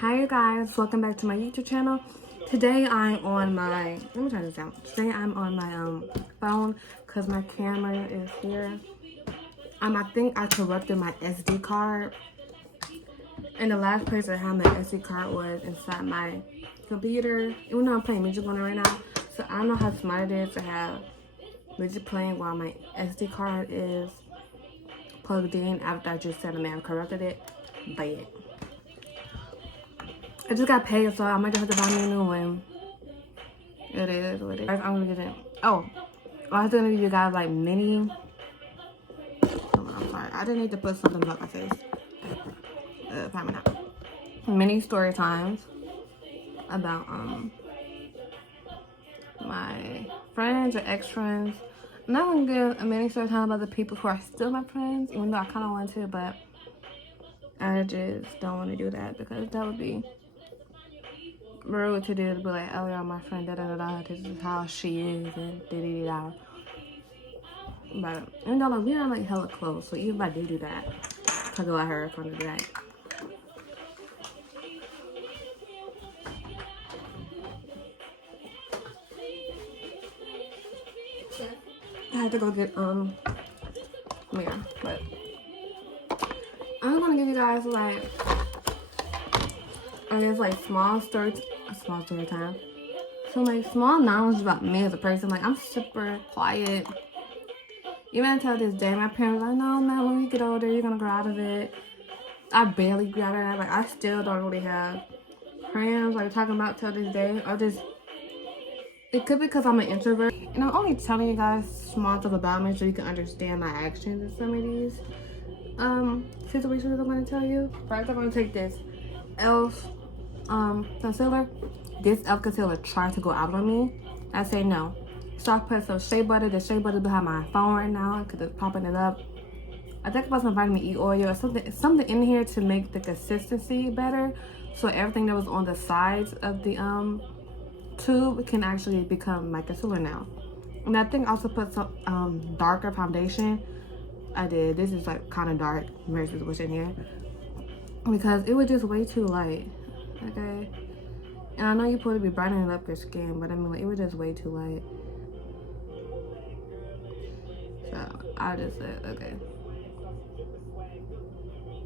Hi you guys, welcome back to my YouTube channel. Today I'm on my, let me turn this down. Today I'm on my phone because my camera is here. I think I corrupted my SD card. And the last place I had my SD card was inside my computer. Even though I'm playing music on it right now. So I don't know how smart it is to have music playing while my SD card is plugged in after I just said I may have corrupted it. But I just got paid, so I might just have to buy me a new one. It is what it is. I'm gonna get it. Oh, I was gonna give you guys like mini. I'm sorry, I didn't need to put something about my face. Probably not. Mini story times about my friends or ex-friends. I'm not gonna give a mini story time about the people who are still my friends, even though I kind of want to, but I just don't want to do that because that would be rude to do, to be like, oh yeah, my friend, da da da da, this is how she is, and da da da. But even though like we are like hella close, so even if I do that, I go at her if I'm gonna do that. I have to go get mirror, but I'm gonna give you guys like, I guess like small story time. So like small knowledge about me as a person. Like I'm super quiet. Even until this day, my parents were like, no man, when you get older, you're gonna grow out of it. I barely grew out of that. Like I still don't really have friends like talking about till this day. Or just, it could be because I'm an introvert. And I'm only telling you guys small stuff about me so you can understand my actions in some of these situations I'm gonna tell you. First, I'm gonna take this e.l.f. concealer. This e.l.f. concealer tried to go out on me. I say no. So I put some shea butter. The shea butter behind my phone right now because it's popping it up. I think about some vitamin E oil or something in here to make the consistency better, so everything that was on the sides of the tube can actually become my concealer now. And I think I also put some darker foundation. I did. This is like kind of dark versus what's in here because it was just way too light. Okay, and I know you're supposed to be brightening up your skin, but I mean like, it was just way too light. So I just said okay.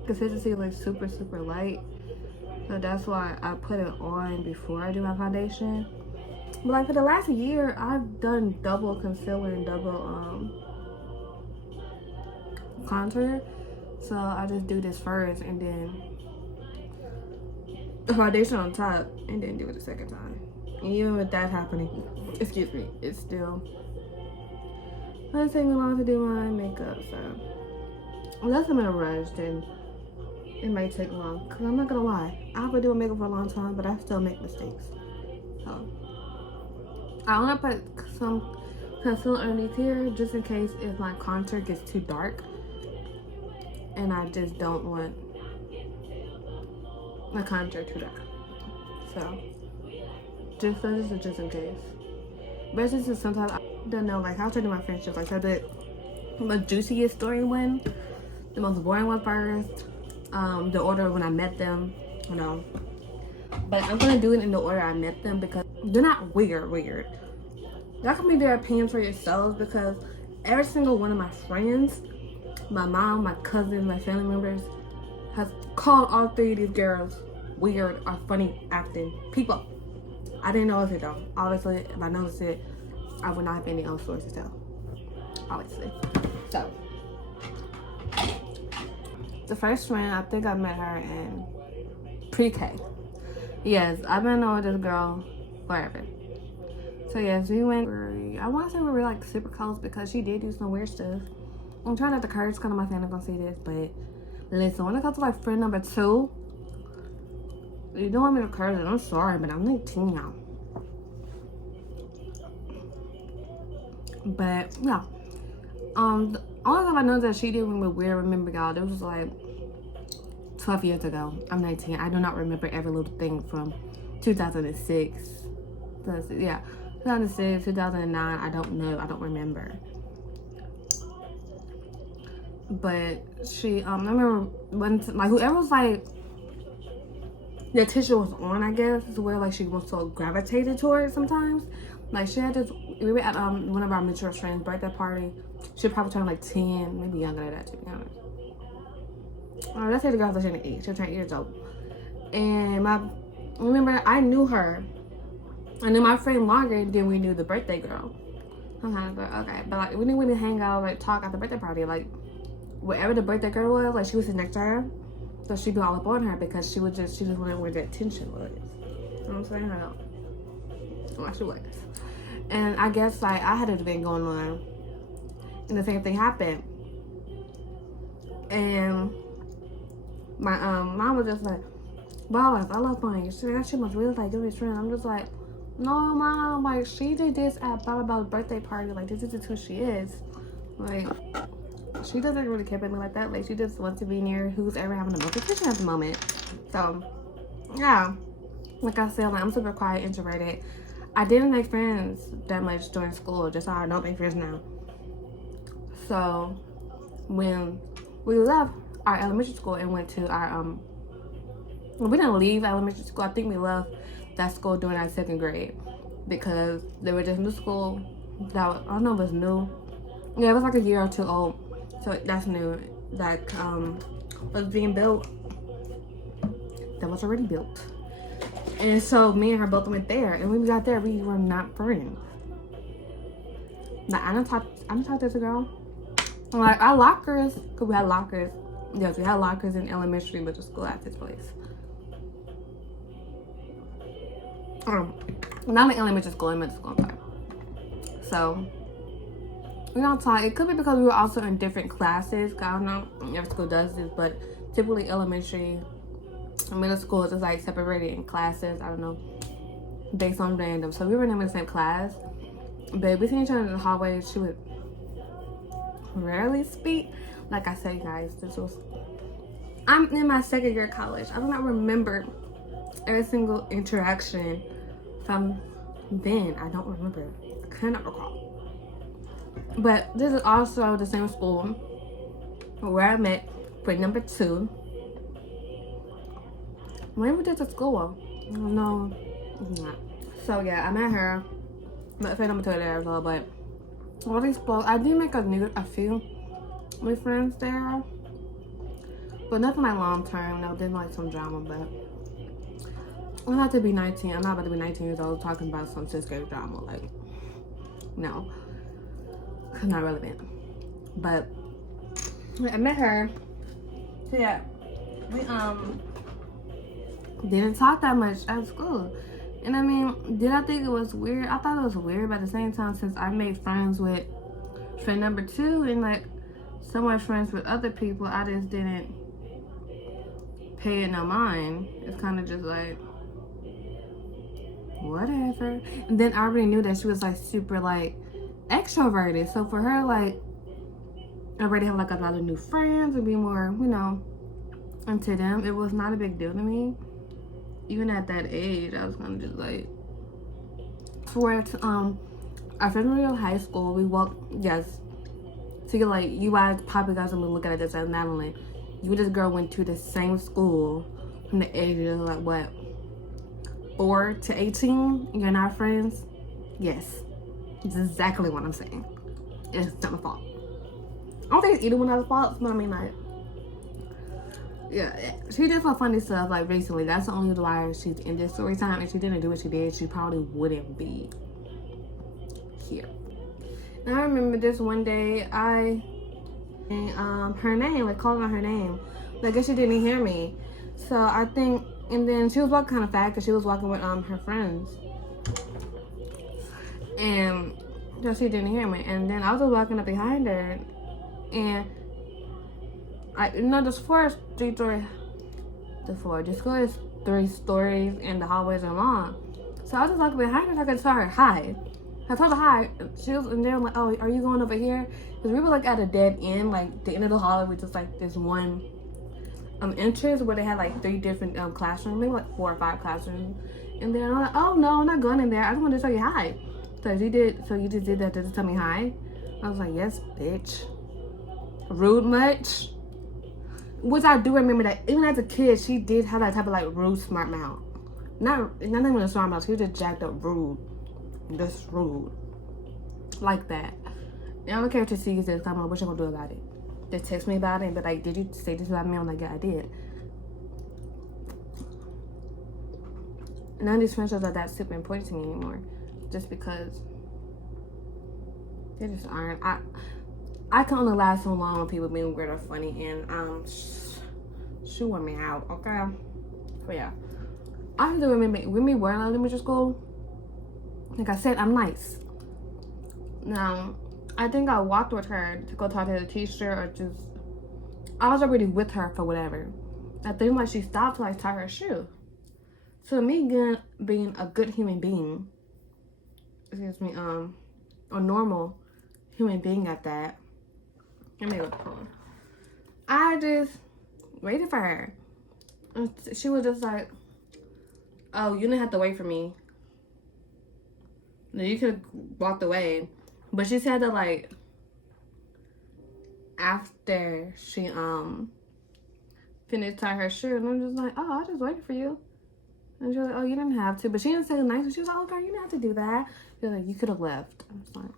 Consistency like super light, so that's why I put it on before I do my foundation. But like for the last year, I've done double concealer and double contour, so I just do this first and then the foundation on top and then do it the second time. And even with that happening, excuse me, it's still doesn't take me long to do my makeup. So unless I'm in a rush, then it might take long. Cause I'm not gonna lie, I've been doing makeup for a long time, but I still make mistakes. So I wanna put some concealer underneath here just in case if my contour gets too dark, and I just don't want my contour too dark. So just in case. But this is sometimes I don't know, like how to do my friendships. Like I did the juiciest story one, the most boring one first. The order when I met them, you know. But I'm gonna do it in the order I met them because they're not weird. Y'all can make their opinions for yourselves because every single one of my friends, my mom, my cousins, my family members, has called all three of these girls weird or funny acting people. I didn't notice it though. Obviously, if I noticed it, I would not have any other stories to tell. Obviously. So the first friend, I think I met her in pre-K. Yes, I've been knowing this girl forever. So yes, we went, I want to say we were like super close because she did do some weird stuff. I'm trying not to curse because my family gonna see this, but listen, when it comes to like friend number 2, you don't want me to curse it, I'm sorry, but I'm 19 now. But yeah, the only time I know that she did when we were weird, remember y'all, it was like 12 years ago. I'm 19. I do not remember every little thing from 2006. Yeah, 2006, 2009. I don't know. I don't remember. But she, I remember when like whoever was like the attention was on, I guess, is where like she was so gravitated towards sometimes. Like she had this, we were at one of our mutual friends' birthday party. She probably turned like 10, maybe younger than that, to be honest. Let's say the girl was in the 8. She was turning 8 years old. And remember, I knew her. I knew my friend longer than we knew the birthday girl. Sometimes, but okay. But like, we didn't really hang out, like talk at the birthday party. Like, wherever the birthday girl was, like she was sitting next to her. So she'd be all up on her because she just wanted where the attention was. You know what I'm saying? I know. Well, she was. And I guess like I had a thing going on. And the same thing happened. And my mom was just like, wow, I love fun. That shit must really like do this friend. I'm just like, no, mom, like she did this at blah blah blah's birthday party. Like this is who she is. Like she doesn't really care about me like that. Like she just wants to be near who's ever having the most attention at the moment. So yeah, like I said, like I'm super quiet, introverted. I didn't make friends that much during school. Just how I don't make friends now. So when we left our elementary school and went to our we didn't leave elementary school. I think we left that school during our 2nd grade because they were just new school. That was, I don't know if it was new. Yeah, it was like a year or 2 old. So that's new. That was being built. That was already built. And so me and her both went there. And when we got there, we were not friends. Like I don't talk to this girl. Like our lockers, cause we had lockers. Yes, we had lockers in elementary, but the school at this place. Not in elementary school, in middle school. I'm sorry. So we don't talk. It could be because we were also in different classes. I don't know if every school does this, but typically elementary and middle school is just like separated in classes. I don't know, based on random. So we were in the same class, but we seen each other in the hallway. She would rarely speak. Like I said, guys, I'm in my 2nd year of college. I do not remember every single interaction from then. I don't remember. I cannot recall. But this is also the same school where I met friend number 2. When we did to school? No. So yeah, I met her. Met friend number 2 there as well, but all these clothes, I did make a few with friends there, but nothing like long term. No, didn't like some drama, but I'm about to be 19. I'm not about to be 19 years old talking about some 6th grade drama. Like, no, it's not relevant. But I met her. So yeah, we didn't talk that much at school. And I mean, did I think it was weird? I thought it was weird, but at the same time, since I made friends with friend number 2 and like so much friends with other people, I just didn't pay it no mind. It's kind of just like whatever. And then I already knew that she was like super like extroverted, so for her, like I already have like a lot of new friends and be more, you know, into them. It was not a big deal to me. Even at that age, I was kind of just like, for our freshman year of high school, we walked, yes, so you're like, you guys probably guys gonna look at it as Madeline. You and this girl went to the same school from the age of like what, 4 to 18. You're not friends. Yes, it's exactly what I'm saying. It's not my fault. I don't think it's either one of our faults, but I mean like, yeah, she did some funny stuff like recently. That's the only why she's in this story time. If she didn't do what she did, she probably wouldn't be here. And I remember this one day, her name, like calling out her name. But I guess she didn't hear me. So I think, and then she was walking kind of fast because she was walking with her friends. And so she didn't hear me. And then I was walking up behind her, and the school is 3 stories and the hallways are long. So I was just walking behind her so I could tell her hi. I told her hi. She was, and they're like, oh, are you going over here? Because we were like at a dead end, like the end of the hallway was just like this one entrance where they had like 3 different classrooms, maybe like 4 or 5 classrooms. And then I'm like, oh no, I'm not going in there. I just wanted to tell you hi. So you just did that just to tell me hi? I was like, yes, bitch. Rude much? Which I do remember that even as a kid, she did have that type of like rude, smart mouth. Not even a smart mouth. She was just jacked up, rude, just rude, like that. And I don't care if she sees this. I'm like, what you gonna do about it? Just text me about it and be like, did you say this about me? I'm like, yeah, I did. None of these friendships are that super important to me anymore, just because they just aren't. I can only last so long when people being weird or funny and shooing me out. Okay, but yeah, I have to remember when we were in elementary school. Like I said, I'm nice. Now, I think I walked with her to go talk to the teacher, or just I was already with her for whatever. I think like she stopped to like tie her shoe. So me being a good human being, excuse me, a normal human being at that. Let me look. I just waited for her. And she was just like, "Oh, you didn't have to wait for me. You could have walked away." But she said that like after she finished tying her shoe, and I'm just like, "Oh, I just waited for you." And she was like, "Oh, you didn't have to." But she didn't say it nice. She was like, "Oh, girl, you didn't have to do that." She was like, "You could have left." I was like,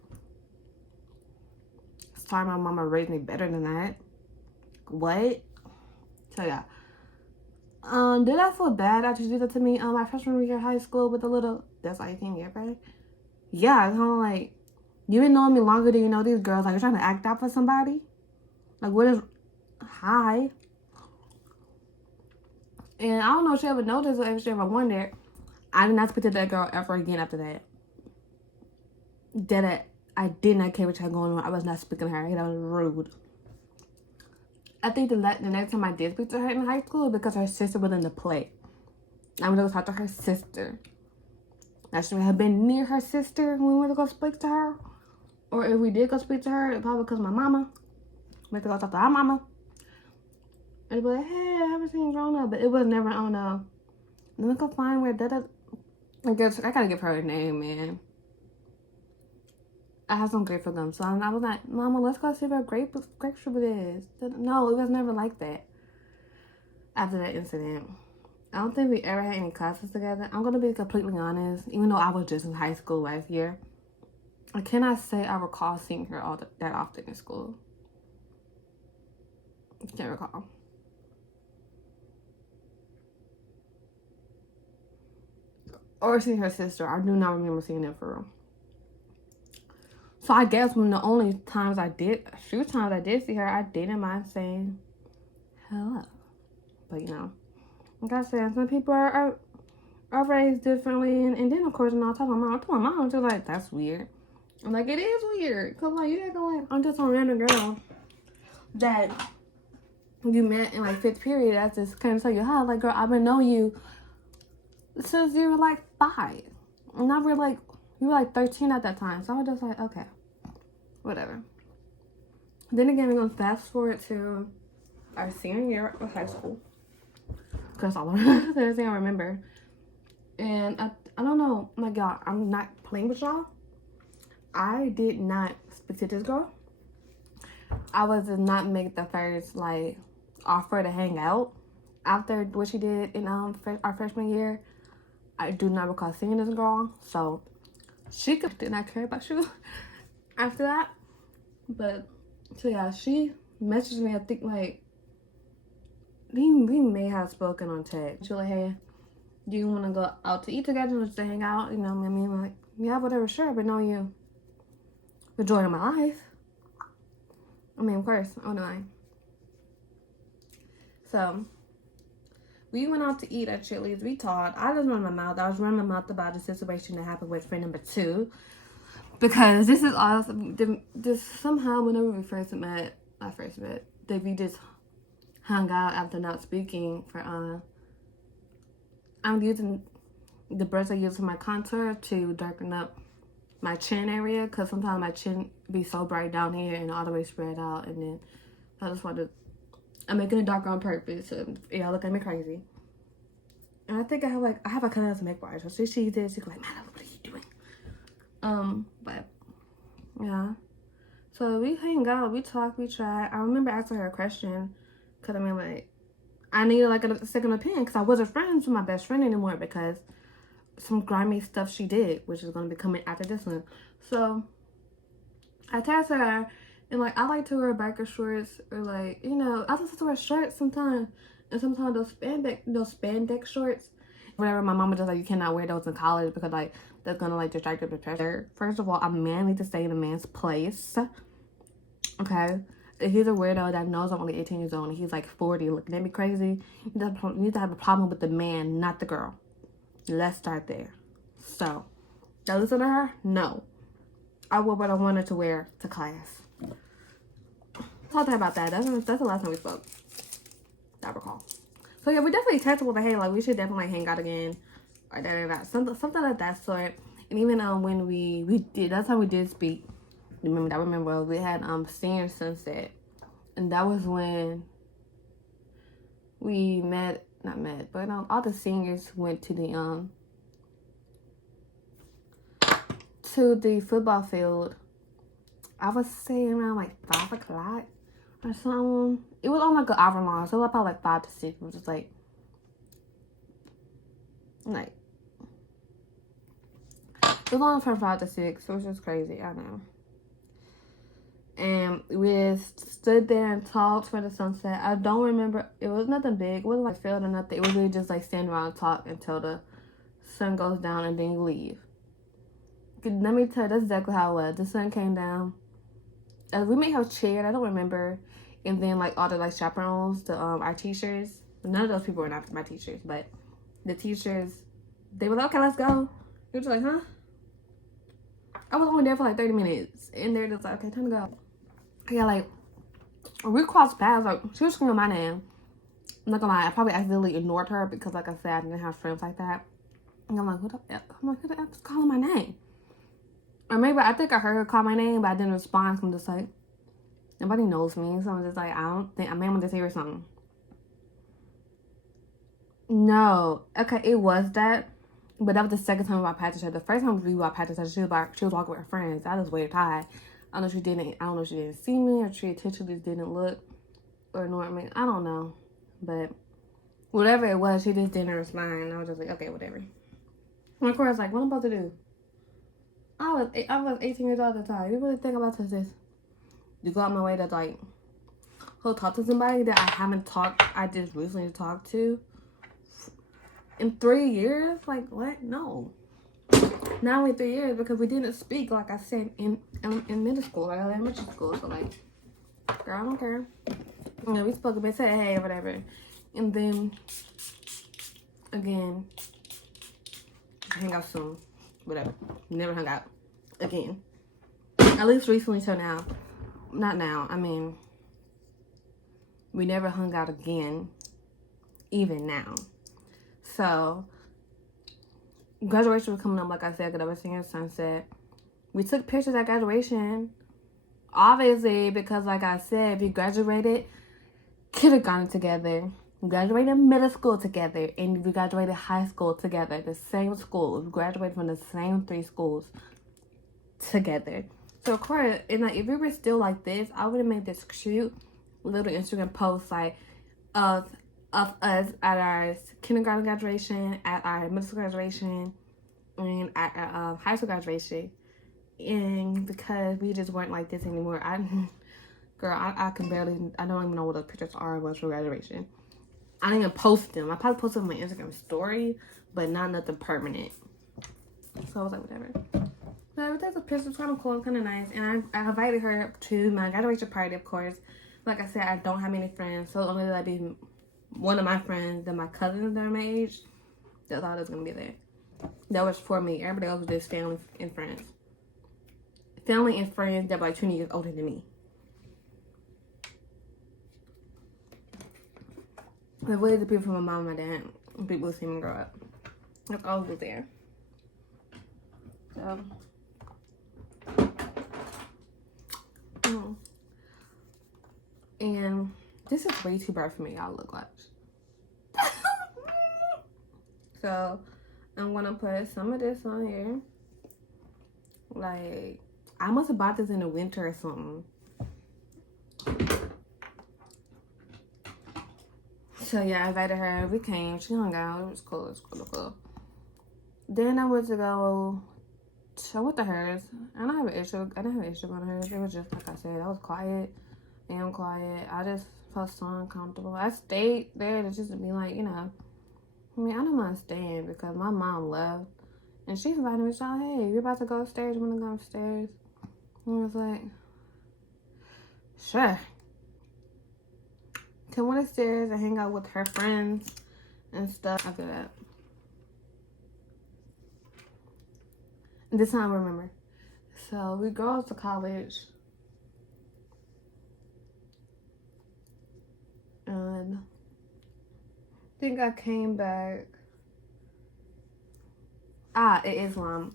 "Sorry, my mama raised me better than that." What? So yeah. Did I feel bad after she did that to me? My freshman year of high school with the little, that's all you can get, right? Yeah, kind of like, you've been knowing me longer than you know these girls. Like, you're trying to act out for somebody? Like, what is, hi? And I don't know if she ever noticed or if she ever wondered. I did not speak to that girl ever again after that. I did not care what you had going on. I was not speaking to her. That was rude. I think the next time I did speak to her in high school because her sister was in the play. I went to go talk to her sister. I should have been near her sister when we went to go speak to her. Or if we did go speak to her, it probably because my mama. We had to go talk to our mama. And be like, hey, I haven't seen you grown up. But it was never on let me go find where I guess I gotta give her a name, man. I have some grateful gum. So I was like, Mama, let's go see where grape strip is. No, it was never like that. After that incident. I don't think we ever had any classes together. I'm gonna be completely honest. Even though I was just in high school last year, I cannot say I recall seeing her that often in school. I can't recall. Or seeing her sister. I do not remember seeing them for real. So I guess when the only times I did see her, I didn't mind saying hello. But you know, like I said, some people are raised differently, and then of course, when I told my mom, she's like, that's weird. I'm like, it is weird, cause like you acting like I'm just some random girl that you met in like fifth period. I just came to tell you hi, like girl, I've been knowing you since you were like 5, and now we're like you were like 13 at that time. So I was just like, okay, whatever. Then again, we're gonna fast forward to our senior year of high school, cause all of the thing I remember. And I don't know, like y'all, I'm not playing with y'all. I did not speak to this girl. I was not make the first like offer to hang out after what she did in our freshman year. I do not recall seeing this girl, so she did not care about you after that. But so yeah, she messaged me. I think like we may have spoken on text. She was like, hey, do you want to go out to eat together, just to hang out? You know what I mean? Like, yeah, whatever, sure. But no, you the joy of my life. I mean, of course, on the line. So we went out to eat at Chili's. We talked. I just running my mouth. I was running my mouth about the situation that happened with friend number 2, because this is awesome. Just somehow, whenever we first met, that we just hung out after not speaking for I'm using the brush I use for my contour to darken up my chin area, because sometimes my chin be so bright down here and all the way spread out, and then I just want to, I'm making it darker on purpose so y'all look at me crazy. And I think I have a kind of makeup artist, so she did. She's like, man, what are you doing? But yeah, so we hang out, we talk, we chat. I remember asking her a question Because I mean, like, I needed like a second opinion because I wasn't friends with my best friend anymore because some grimy stuff she did, which is going to be coming after this one. So I text her, and like I like to wear biker shorts, or like, you know, I like to wear shorts sometimes, and sometimes those spandex shorts, whatever. My mama just like, you cannot wear those in college because like that's gonna like distract your pressure. First of all, a man needs to stay in a man's place. Okay, if he's a weirdo that knows I'm only 18 years old and he's like 40 looking at me crazy, you need to have a problem with the man, not the girl. Let's start there. So, do I listen to her? No. I wore what I wanted to wear to class. Talk to her about that. That's the last time we spoke. I recall. So yeah, we definitely texted with, hey, like we should definitely hang out again, or that. Something like that sort. And even when we did, that's how we did speak. I remember we had senior sunset, and that was when we not met, but all the seniors went to the football field. I was saying around like 5 o'clock or something. It was on like an hour long, so it was probably like 5 to 6, which is like it was on from 5 to 6, so it was just crazy. I know. And we stood there and talked for the sunset. I don't remember. It was nothing big. It wasn't like field or nothing. It was really just like stand around and talk until the sun goes down and then you leave. Let me tell you, that's exactly how it was. The sun came down. We may have cheered. I don't remember. And then like all the like chaperones, our teachers. None of those people were not my teachers, but the teachers, they were like, okay, let's go. You're just like, huh? I was only there for like 30 minutes, and they're just like, okay, time to go. Yeah, like we crossed paths. Like she was screaming my name. I'm not gonna lie, I probably accidentally ignored her because, like I said, I didn't have friends like that. And I'm like, who the F is calling my name? Or maybe I think I heard her call my name, but I didn't respond. So I'm just like, nobody knows me. So I'm just like, I don't think, I may want to hear something. No. Okay, it was that. But that was the second time we walked past each other. The first time we walked past each other, she was walking with her friends. I just waved hi. I don't know if she didn't see me, or she intentionally didn't look or ignore me. I don't know. But whatever it was, she just didn't respond. And I was just like, okay, whatever. And of course, I was like, what I'm about to do? I was 18 years old at the time. You really think about this? You go out my way to like go talk to somebody that I just recently talked to in 3 years? Like, what? No. Not only 3 years, because we didn't speak, like I said, in middle school, like elementary school. So like, girl, I don't care. You know, we spoke a bit, said hey, or whatever. And then again, hang out soon. Whatever. Never hung out again. At least recently till now. Not now. I mean, we never hung out again, even now. So, graduation was coming up, like I said, because I was singing Sunset. We took pictures at graduation. Obviously, because like I said, we graduated kindergarten together. We graduated middle school together. And we graduated high school together. The same school. We graduated from the same 3 schools together. So, of course, and like, if we were still like this, I would have made this cute little Instagram post, like, of us at our kindergarten graduation, at our middle school graduation, and at our high school graduation. And because we just weren't like this anymore, I don't even know what those pictures was for graduation. I didn't even post them. I probably posted them on my Instagram story, but not nothing permanent. So I was like, whatever. So that's a picture. It's kind of cool. It's kind of nice. And I invited her to my graduation party, of course. Like I said, I don't have many friends, so only like be one of my friends and my cousins that are my age. That's all that's gonna be there. That was for me. Everybody else was just family and friends. Family and friends that were like 20 years older than me. The way the people from my mom and my dad, people who see me grow up. Like all was there. So. And this is way too bright for me, y'all. Look, watch. So I'm gonna put some of this on here. Like, I must have bought this in the winter or something. So yeah, I invited her. We came. She hung out. It was cool. It was cool. It was cool. Then I went to go. I went to hers. I don't have an issue. I didn't have an issue on hers. It was just like I said. I was quiet. I am quiet. I just felt so uncomfortable. I stayed there to just be like, you know. I mean, I don't mind staying because my mom left. And she invited me. She's like, hey, you're about to go upstairs. You want to go upstairs? And I was like, sure. So I went upstairs and hang out with her friends and stuff after that. This time I remember. So we go off to college. And I think I came back. It is long.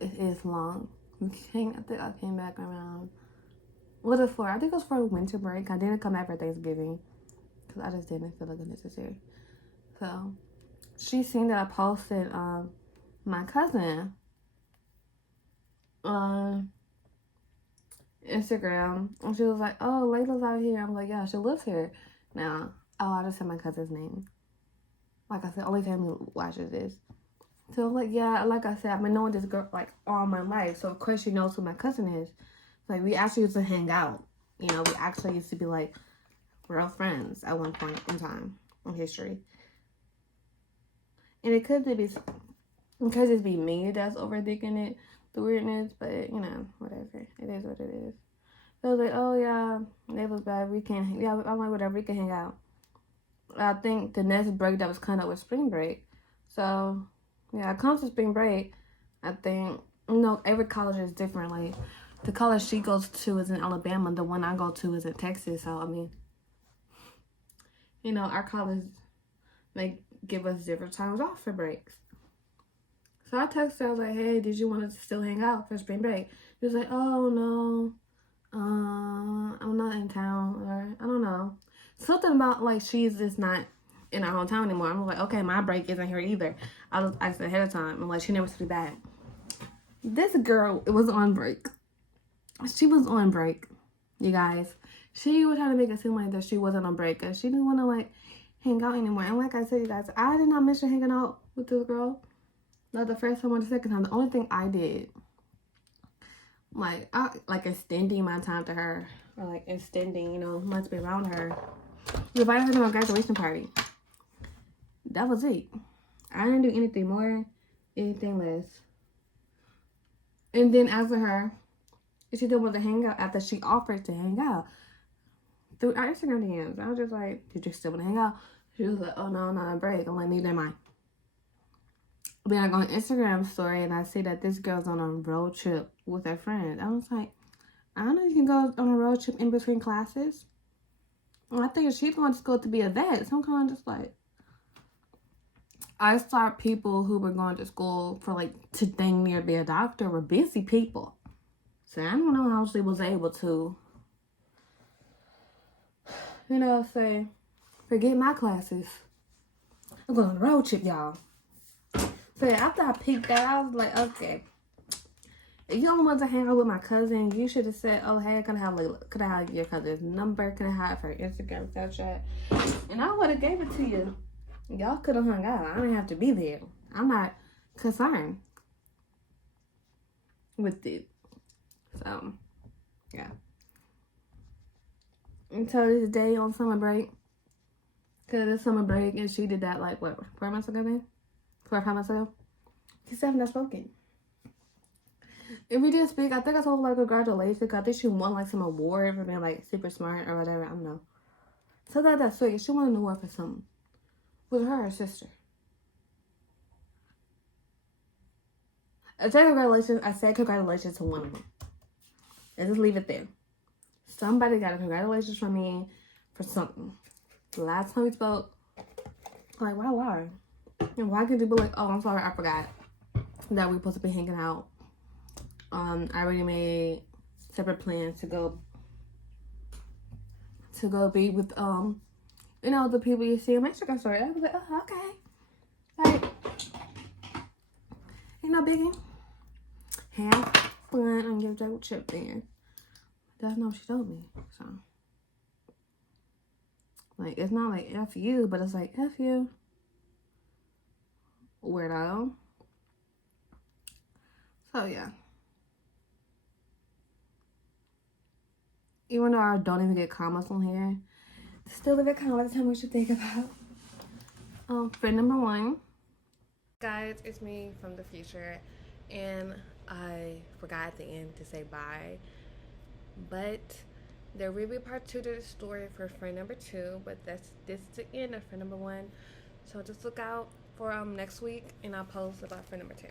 It is long. I think I came back around. What was it for? I think it was for winter break. I didn't come back for Thanksgiving because I just didn't feel like it necessary. So she seen that I posted my cousin on Instagram, and she was like, "Oh, Layla's out here." I'm like, "Yeah, she lives here now." Oh, I just said my cousin's name. Like I said, only family watches this. So I'm like, yeah, like I said, I've been knowing this girl like all my life. So of course she knows who my cousin is. Like we actually used to hang out. You know, we actually used to be like real friends at one point in time in history. And it could just be me that's overthinking it, the weirdness, but you know, whatever. It is what it is. So I was like, oh yeah, it was bad. We can, yeah, I'm like, whatever, we can hang out. I think the next break that was kind of was spring break. So yeah, it comes to spring break. I think, you know, every college is different. Like the college she goes to is in Alabama. The one I go to is in Texas. So I mean, you know, our college they give us different times off for breaks. So I texted her. I was like, hey, did you want to still hang out for spring break? She was like, oh no, I'm not in town, or I don't know, something about like she's just not in our hometown anymore. I'm like, okay, my break isn't here either. I said ahead of time. I'm like, she never to be back. This girl was on break. She was on break, you guys. She was trying to make it seem like that she wasn't on break because she didn't want to like hang out anymore. And like I said, you guys, I did not miss her hanging out with this girl. Not the first time or the second time. The only thing I did, like extending my time to her, or like extending, you know, much be around her. We invited her to my graduation party. That was it. I didn't do anything more, anything less. And then after her, she didn't want to hang out after she offered to hang out through our Instagram DMs. I was just like, did you still want to hang out? She was like, oh no, I'm not on break. I'm like, neither am I. Then I go on Instagram story and I see that this girl's on a road trip with her friends. I was like, I don't know, you can go on a road trip in between classes. And I think she's going to school to be a vet. So I'm kind of just like, I saw people who were going to school for like to dang near be a doctor were busy people. So I don't know how she was able to, you know, say, forget my classes. I'm going on a road trip, y'all. So after I peeped that, I was like, okay. If you only want to hang out with my cousin, you should have said, oh, hey, could I have your cousin's number? Could I have her Instagram, Snapchat? And I would have gave it to you. Y'all could have hung out. I didn't have to be there. I'm not concerned with it. So, yeah. Until this day on summer break. Because it's summer break and she did that like, what, 4 months ago then? 4 or 5 months ago? She still haven't spoken. If we did speak, I think I told her like congratulations because I think she won like some award for being like super smart or whatever. I don't know. So that's sweet. She won an award for something. With her or her sister. I said congratulations to one of them. Let's just leave it there. Somebody got a congratulations from me for something. The last time we spoke, like, why? And why could you be like, oh, I'm sorry, I forgot that we're supposed to be hanging out. I already made separate plans to go be with, you know, the people you see on my Instagram story. I was like, oh, okay. Like, ain't no biggie. Have fun on your road trip then. That's not what she told me, so. Like, it's not like F you, but it's like F you, weirdo. So yeah. Even though I don't even get comments on here, still leave a comment. Tell me what you think about friend number 1. Guys, it's me from the future, and I forgot at the end to say bye. But there will be part 2 to the story for friend number 2. But this is the end of friend number 1. So just look out for next week, and I'll post about friend number 2.